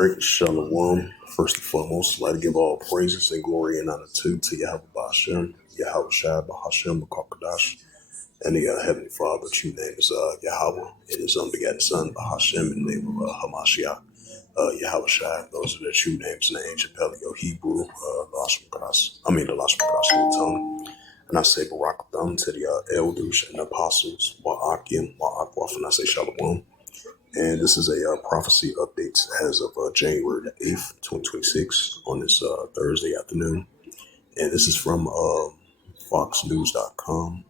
right, Shalom. First and foremost, I'd like to give all praises and glory and honor to Yahweh Bashem, Yahweh Shai Bahashem, Bakakadash, and the Heavenly Father. True name is Yahweh, and His unbegotten Son, Bahashem, in the name of Hamashiach, Yahweh Shai. Those are the true names in the ancient Paleo Hebrew, the Lashon tongue. And I say Barak Thumb to the elders and apostles, Wa'akim, Wa'akwaf, and I say Shalom. And this is a prophecy update as of January the 8th, 2026 on this Thursday afternoon. And this is from foxnews.com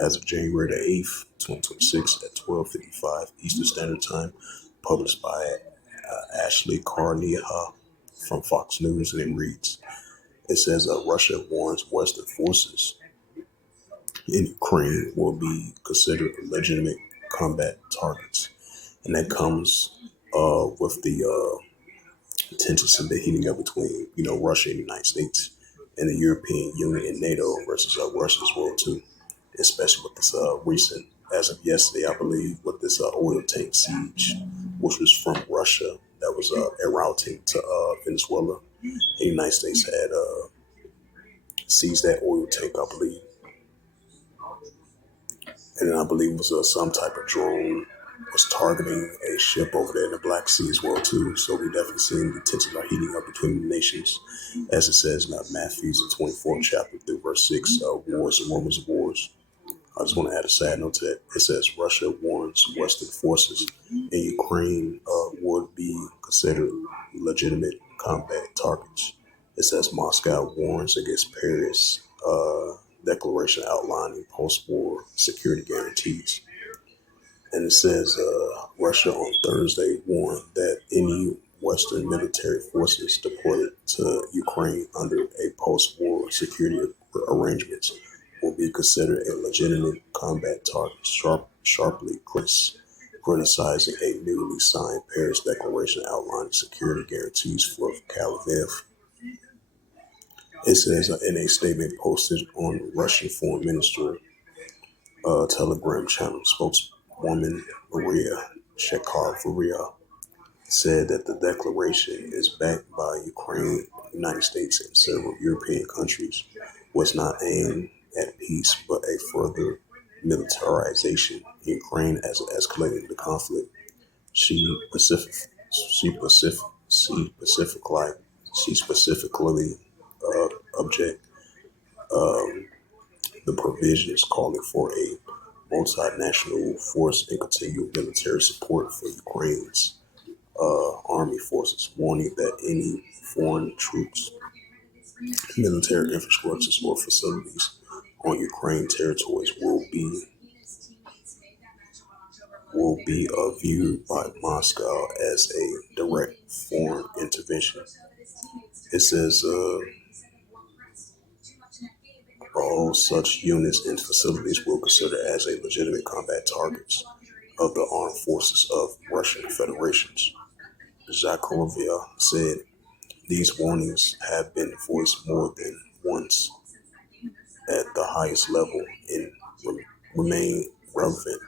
as of January the 8th, 2026 at 12:55 Eastern Standard Time, published by Ashley Carneha from Fox News, and it reads, it says Russia warns Western forces in Ukraine will be considered legitimate combat targets. And that comes with the tensions and the heating up between, Russia and the United States and the European Union and NATO versus Russia as well too, especially with this recent, as of yesterday, I believe, with this oil tank siege, which was from Russia that was routing to Venezuela. The United States had seized that oil tank, I believe, and then I believe it was some type of drone was targeting a ship over there in the Black Sea as well too. So we definitely seeing the tensions are heating up between the nations, as it says in Matthew, the 24th chapter through verse 6, wars and rumors of wars. I just want to add a side note to that. It says Russia warns Western forces in Ukraine would be considered legitimate combat targets. It says Moscow warns against Paris declaration outlining post-war security guarantees. And it says Russia on Thursday warned that any Western military forces deployed to Ukraine under a post-war security arrangements will be considered a legitimate combat target, sharply criticizing a newly signed Paris declaration outlining security guarantees for Kyiv. It says in a statement posted on Russian Foreign Minister Telegram channel, spokeswoman Maria Shekharova said that the declaration is backed by Ukraine, United States, and several European countries, was not aimed at peace but a further militarization in Ukraine as it escalated the conflict. She specifically object the provisions calling for a multinational force and continued military support for Ukraine's army forces, warning that any foreign troops, military infrastructures, or facilities on Ukraine territories will be viewed by Moscow as a direct foreign intervention. It says all such units and facilities will consider as a legitimate combat targets of the armed forces of Russian federations. Zakharova said these warnings have been voiced more than once at the highest level and remain relevant.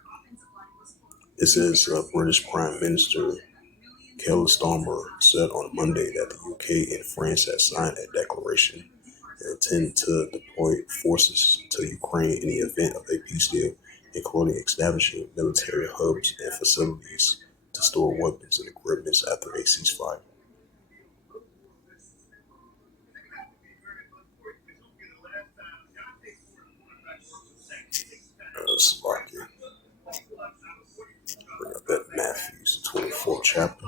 It says British Prime Minister Keir Starmer said on Monday that the UK and France had signed a declaration and intend to deploy forces to Ukraine in the event of a peace deal, including establishing military hubs and facilities to store weapons and equipment after a ceasefire. Slovakia. Bring up that Matthew 24th chapter.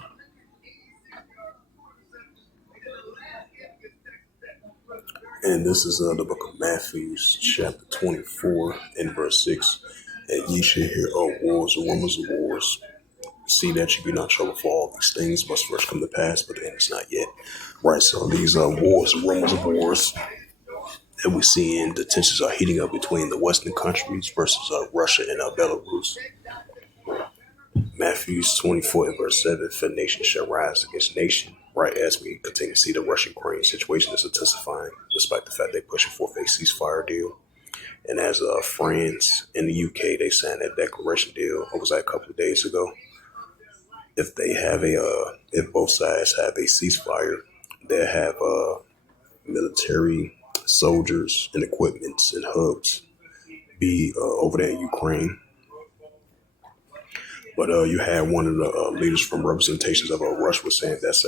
And this is the book of Matthew, chapter 24, and verse 6. And ye shall hear of wars and rumors of wars. See that you be not troubled, for all these things must first come to pass, but the end is not yet. Right, so these wars and rumors of wars that we see in the tensions are heating up between the Western countries versus Russia and Belarus. Matthew 24 and verse 7, for nation shall rise against nation. Right, as we continue to see the Russian-Ukraine situation is intensifying, despite the fact they're pushing for a ceasefire deal. And as France and the UK, they signed that declaration deal, it was like a couple of days ago. if they have if both sides have a ceasefire, they have military soldiers and equipments and hubs be over there in Ukraine. But you had one of the leaders from representations of Russia was saying that's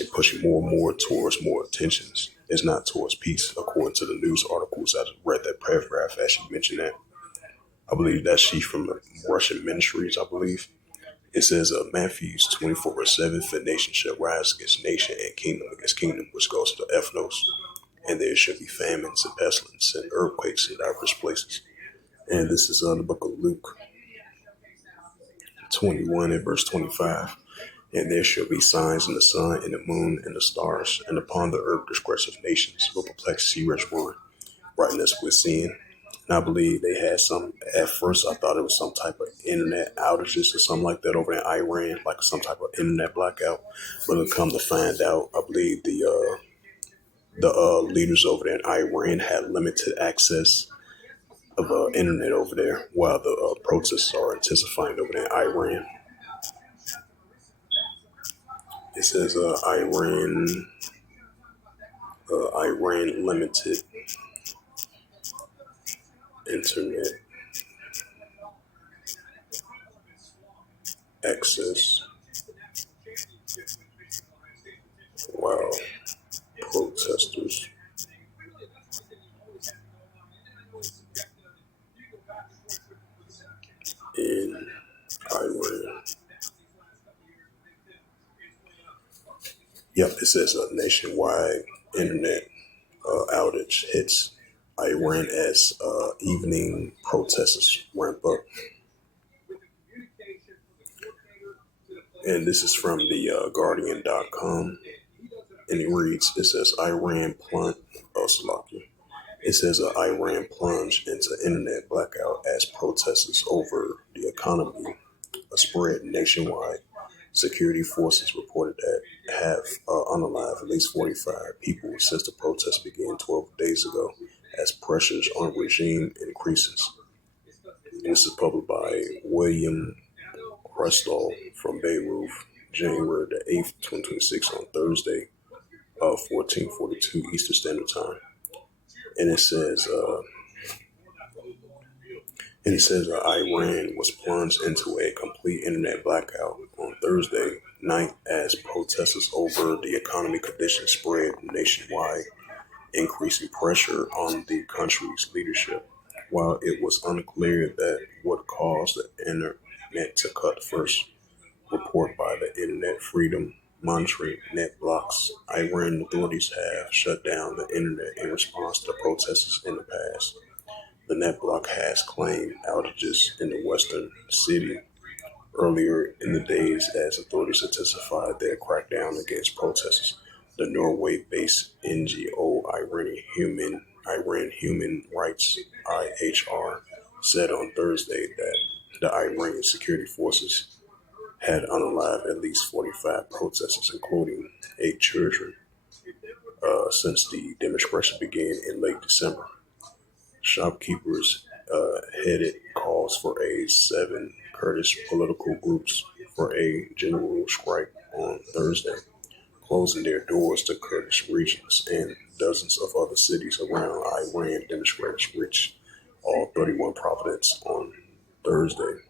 a pushing more and more towards more tensions. It's not towards peace, according to the news articles. I read that paragraph as she mentioned that. I believe that's she from the Russian ministries, I believe. It says Matthews 24:7, for nation shall rise against nation and kingdom against kingdom, which goes to Ethnos. And there should be famines and pestilence and earthquakes in diverse places. And this is the book of Luke 21 and verse 25. And there shall be signs in the sun and the moon and the stars, and upon the earth disgrace of nations will perplex rich word. Brightness we're seeing. And I believe they had some, at first I thought it was some type of internet outages or something like that over in Iran, like some type of internet blackout. But it come to find out, I believe the leaders over there in Iran had limited access of internet over there, while the protests are intensifying over there in Iran. It says Iran limited internet access while protesters in Iran. Yep, it says a nationwide internet outage hits Iran as evening protests ramp up. And this is from the Guardian.com. And it reads, it says Iran plunged, It says Iran plunged into internet blackout as protests over the economy spread nationwide. Security forces reported that have unalive at least 45 people since the protests began 12 days ago as pressures on regime increases. And this is published by William Crystal from Beirut, January the 8th, 2026 on Thursday, 14:42 Eastern Standard Time. And it says Iran was plunged into a complete internet blackout on Thursday night as protests over the economy conditions spread nationwide, increasing pressure on the country's leadership. While it was unclear that what caused the internet to cut first, report by the Internet Freedom Monitoring Net blocks, Iran authorities have shut down the internet in response to protests in the past. The NetBlock has claimed outages in the western city earlier in the days as authorities intensified their crackdown against protesters. The Norway-based NGO Iran Human Rights (IHR) said on Thursday that the Iranian security forces had unalived at least 45 protesters, including 8 children, since the demonstration began in late December. Shopkeepers headed calls for 7 Kurdish political groups for a general strike on Thursday, closing their doors to Kurdish regions, and dozens of other cities around Iran demonstrators reached all 31 provinces on Thursday,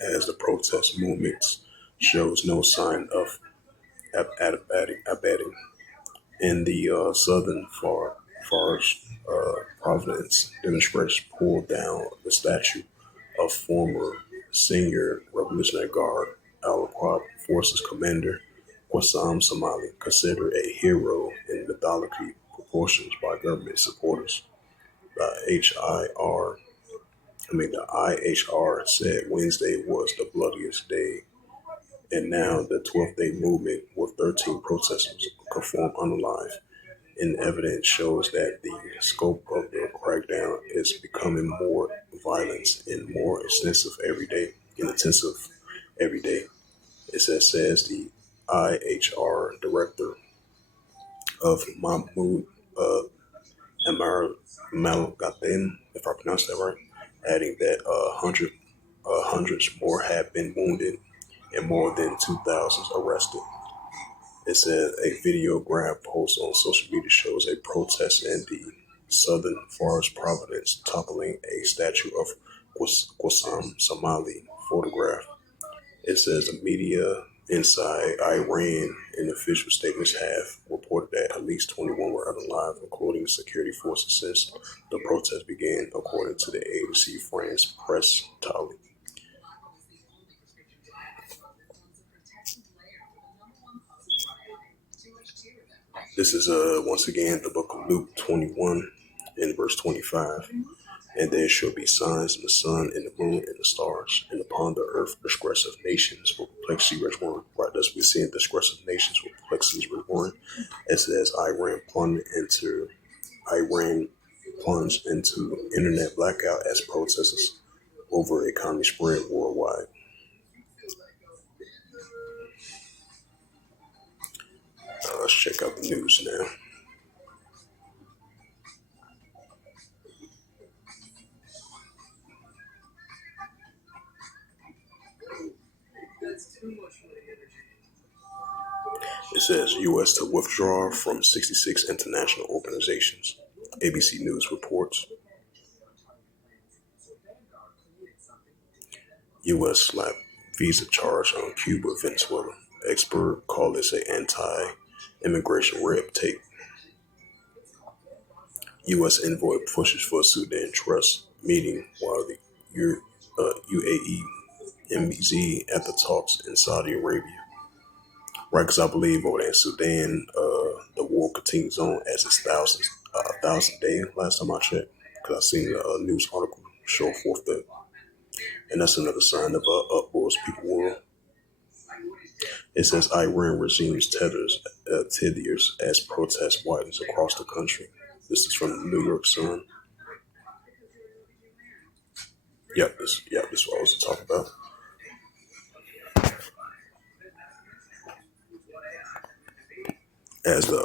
as the protest movement shows no sign of abating. In the southern Fars province, demonstrators pulled down the statue of former senior Revolutionary Guard Al-Qaeda Forces Commander Qassem Soleimani, considered a hero in mythology proportions by government supporters. The IHR said Wednesday was the bloodiest day and now the 12th day movement, with 13 protesters confirmed unalive. And evidence shows that the scope of the crackdown is becoming more violent and more intensive every day. It says the IHR director of Mahmoud Amar Malgatin, if I pronounce that right, adding that hundreds more have been wounded and more than 2,000 arrested. It said a videograph post on social media shows a protest in the southern Forest Province toppling a statue of Qassam Soleimani photograph. It says the media inside Iran and official statements have reported that at least 21 were unalive, including security forces, since the protest began, according to the agency France Press tally. This is once again the book of Luke 21 and verse 25. And there shall be signs in the sun, and the moon, and the stars, and upon the earth disgressive nations will perplex Series 1. Right, that's we see in disgressive nations will perplex Series 1. It says Iran plunged into internet blackout as protesters over economy spread worldwide. Let's check out the news now. It says U.S. to withdraw from 66 international organizations. ABC News reports. U.S. slap visa charge on Cuba, Venezuela. Expert call this an anti-immigration red tape. U.S. envoy pushes for Sudan trust meeting while the UAE MBZ at the talks in Saudi Arabia. Right, because I believe over there in Sudan, the war continues on as it's thousand day. Last time I checked, because I seen a news article show forth that, and that's another sign of uproars people world. It says Iran resumes tethers as protest widens across the country. This is from the New York Sun. This is what I was talking about. As the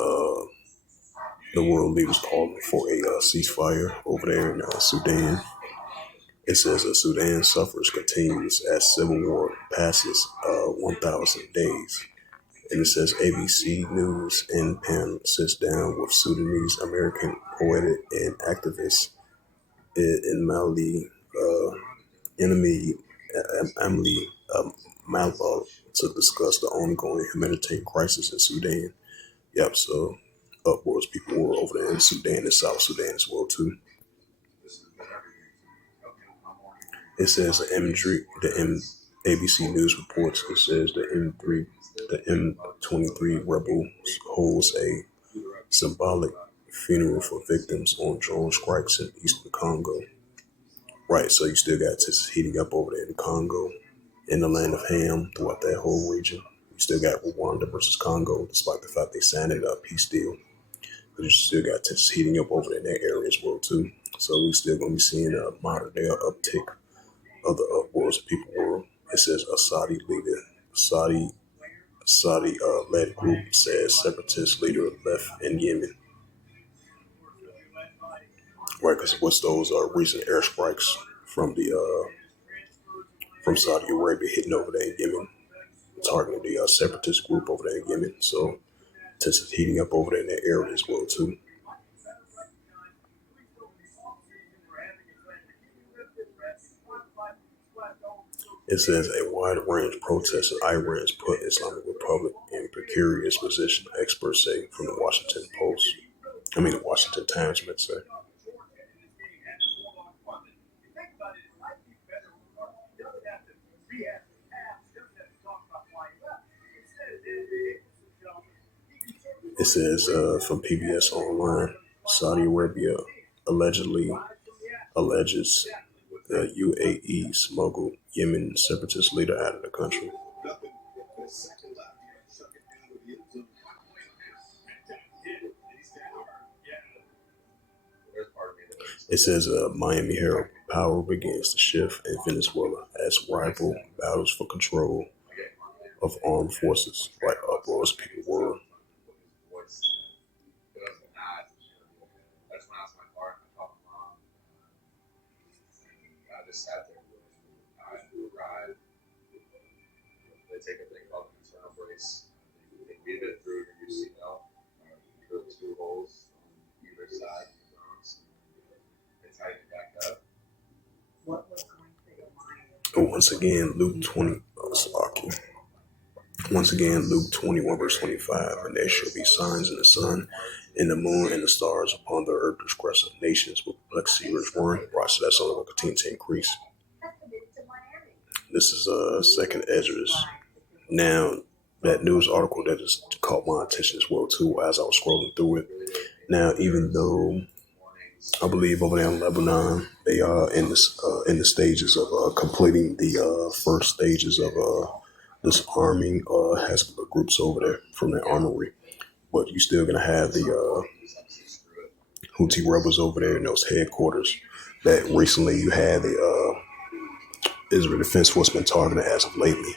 world leaders calling for a ceasefire over there in Sudan. It says Sudan suffers continues as civil war passes 1,000 days. And it says ABC News and Pan sits down with Sudanese American poet and activist in Mali, Emily Malva, to discuss the ongoing humanitarian crisis in Sudan. So upwards people were over there in Sudan and South Sudan as well too. It says ABC News reports. It says the M23 rebels holds a symbolic funeral for victims on drone strikes in eastern Congo. Right, so you still got this heating up over there in Congo, in the land of Ham, throughout that whole region. You still got Rwanda versus Congo, despite the fact they signed a peace deal. But you still got this heating up over there in that area as well too. So we still gonna be seeing a modern day uptick of the upwards of people world. It says a Saudi led group says separatist leader left in Yemen. Right, because what's those recent airstrikes from the from Saudi Arabia hitting over there in Yemen, targeting the separatist group over there in Yemen. So this is heating up over there in that area as well too. It says a wide range of protests in Iran's put Islamic Republic in precarious position, experts say from the Washington Times, let's say. It says from PBS Online, Saudi Arabia alleges the UAE smuggled Yemen separatist leader out of the country. It says Miami Herald power begins to shift in Venezuela as rival battles for control of armed forces like uproars people world. Once again, Luke 20. Once again, Luke 21, verse 25. And there shall be signs in the sun, in the moon, and the stars upon the earth, discretion of nations with perplexity, rich warring. Watch, that's only going to continue to increase. This is Second Esdras. Now, that news article that just caught my attention as well too as I was scrolling through it. Now, even though I believe over there in Lebanon, they are in the stages of completing the first stages of disarming Hezbollah groups over there from their armory, but you still gonna have the Houthi rebels over there in those headquarters that recently you had the Israel Defense Force been targeted as of lately.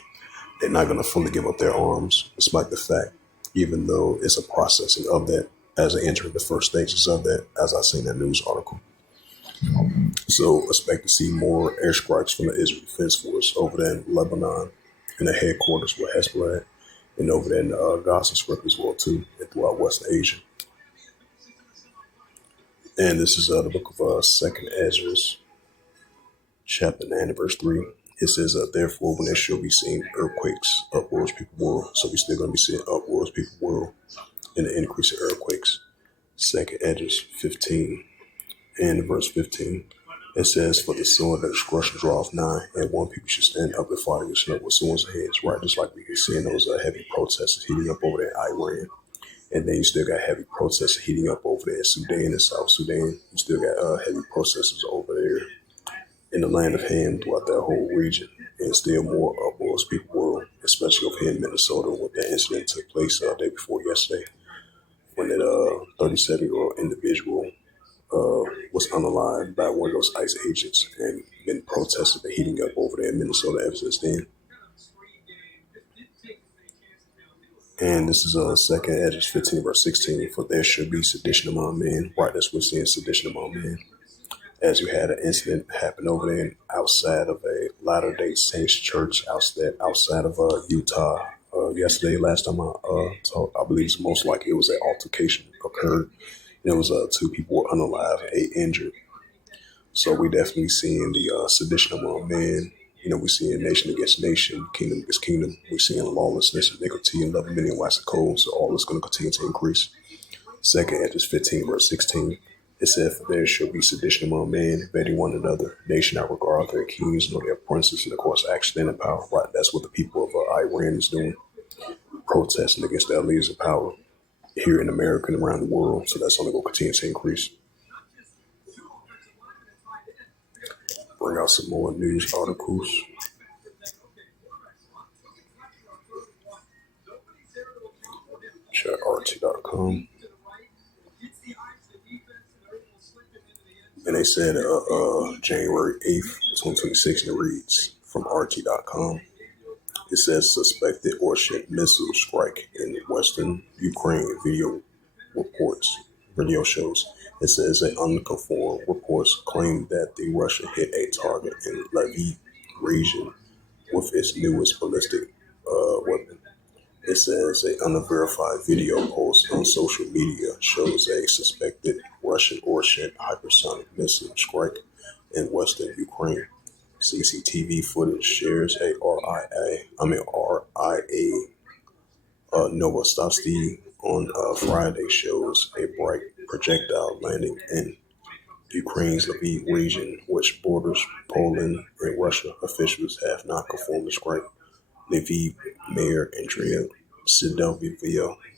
They're not going to fully give up their arms, despite the fact, even though it's a processing of that as they enter the first stages of that, as I seen that news article. So expect to see more airstrikes from the Israel Defense Force over there in Lebanon, in the headquarters where Hezbollah, and over there in the Gaza Strip as well too, and throughout West Asia. And this is the book of Second Esdras, chapter 9, verse 3. It says, therefore, when there shall be seen earthquakes, uproars, people world. So we're still going to be seeing uproars, people world, and the increase of earthquakes. Second Esdras 15, and verse 15. It says, for the sword that discretion draweth nigh, and one people should stand up and fight against another with swords and heads, right? Just like we can see in those heavy protests heating up over there in Iran. And then you still got heavy protests heating up over there in Sudan and South Sudan. You still got heavy protesters over there in the land of Ham throughout that whole region, and still more uproars people world, especially over here in Minnesota when that incident took place day before yesterday, when that 37-year-old individual was unalived by one of those ICE agents, and been protested and heating up over there in Minnesota ever since then. And this is Second Esdras 15, verse 16. For there should be sedition among men. Right, that's what we're seeing, sedition among men. As you had an incident happen over there outside of a Latter-day Saints church outside of Utah yesterday. Last time I talked, I believe it's most likely it was an altercation occurred. And it was 2 people were unalive and 8 injured. So we definitely seeing the sedition among men. You know, we're seeing nation against nation, kingdom against kingdom. We're seeing lawlessness, iniquity, and 11 million wax of cold. So all is going to continue to increase. Second Esdras 15, verse 16. It said, for there shall be sedition among men, betting one another. Nation not regard their kings nor their princes, and of course, actually in power. Right, that's what the people of Iran is doing, protesting against their leaders of power here in America and around the world. So that's only going to continue to increase. Bring out some more news articles. Check RT.com. And they said January 8th, 2026, and it reads from RT.com. It says suspected warship missile strike in western Ukraine. Video shows. It says that unconfirmed reports claim that the Russia hit a target in Lviv region with its newest ballistic weapon. It says an unverified video post on social media shows a suspected Russian warship hypersonic missile strike in western Ukraine. CCTV footage shares a RIA Novosti on Friday shows a bright projectile landing in Ukraine's Lviv region, which borders Poland and Russia. Officials have not confirmed the strike. Lviv Mayor Andrea Sidelvia,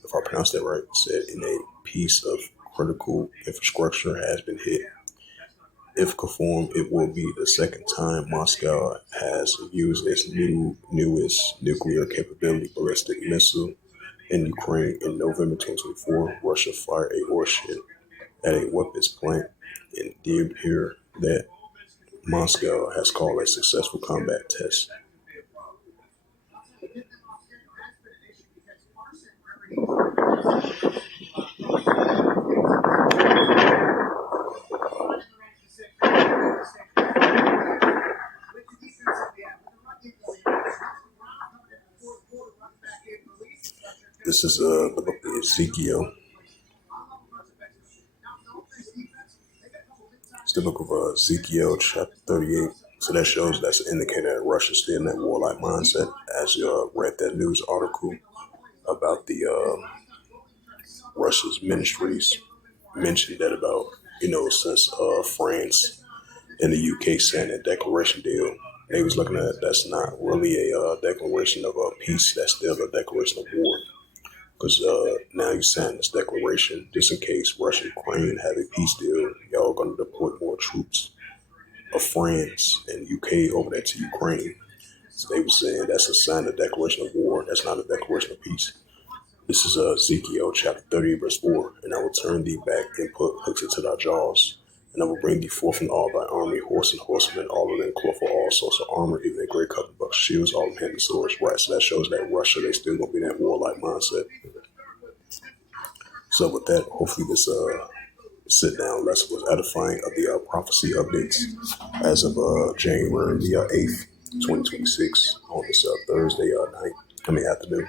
if I pronounced that right, said in a piece of critical infrastructure has been hit. If confirmed, it will be the second time Moscow has used its newest nuclear capability ballistic missile in Ukraine. In November 2024, Russia fired a warship at a weapons plant in Dnipro that Moscow has called a successful combat test. This is the book of Ezekiel. It's the book of Ezekiel, chapter 38. So that shows that's an indicator that Russia's still in that warlike mindset. As you read that news article about the Russia's ministries, mentioned that about, since France and the UK signed that declaration deal, they was looking at it, that's not really a declaration of peace. That's still a declaration of war. Because now you signed this declaration just in case Russia and Ukraine have a peace deal. Y'all going to deploy more troops of France and UK over there to Ukraine. So they were saying that's a sign of declaration of war. That's not a declaration of peace. This is Ezekiel chapter 30, verse 4. And I will turn thee back and put hooks into thy jaws. And I will bring thee forth in all thy army, horse and horsemen, all of them clothed for all sorts of armor, even a great couple of shields, all of them hand swords. Right, so that shows that Russia, they still going to be in that warlike mindset. So with that, hopefully this sit down lesson was edifying of the prophecy updates as of January the 8th, 2026 on this Thursday afternoon.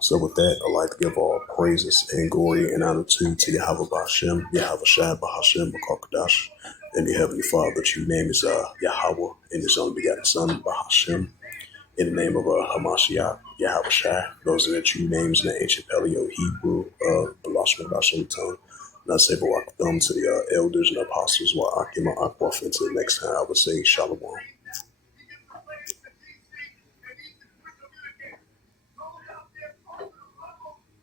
So with that, I'd like to give all praises and glory and honor to Yahweh B'Hashem, Yahweh Shai B'Hashem B'Kakadash, and the Heavenly Father, that your name is Yahweh, and His only begotten Son, B'Hashem, in the name of Hamashiach, Yahweh Shai. Those are the true names in the ancient Paleo Hebrew, Belashma B'Hashem tongue. And I say Barak Thumb to the elders and apostles, while Akima Akwaf, until the next time I would say Shalom.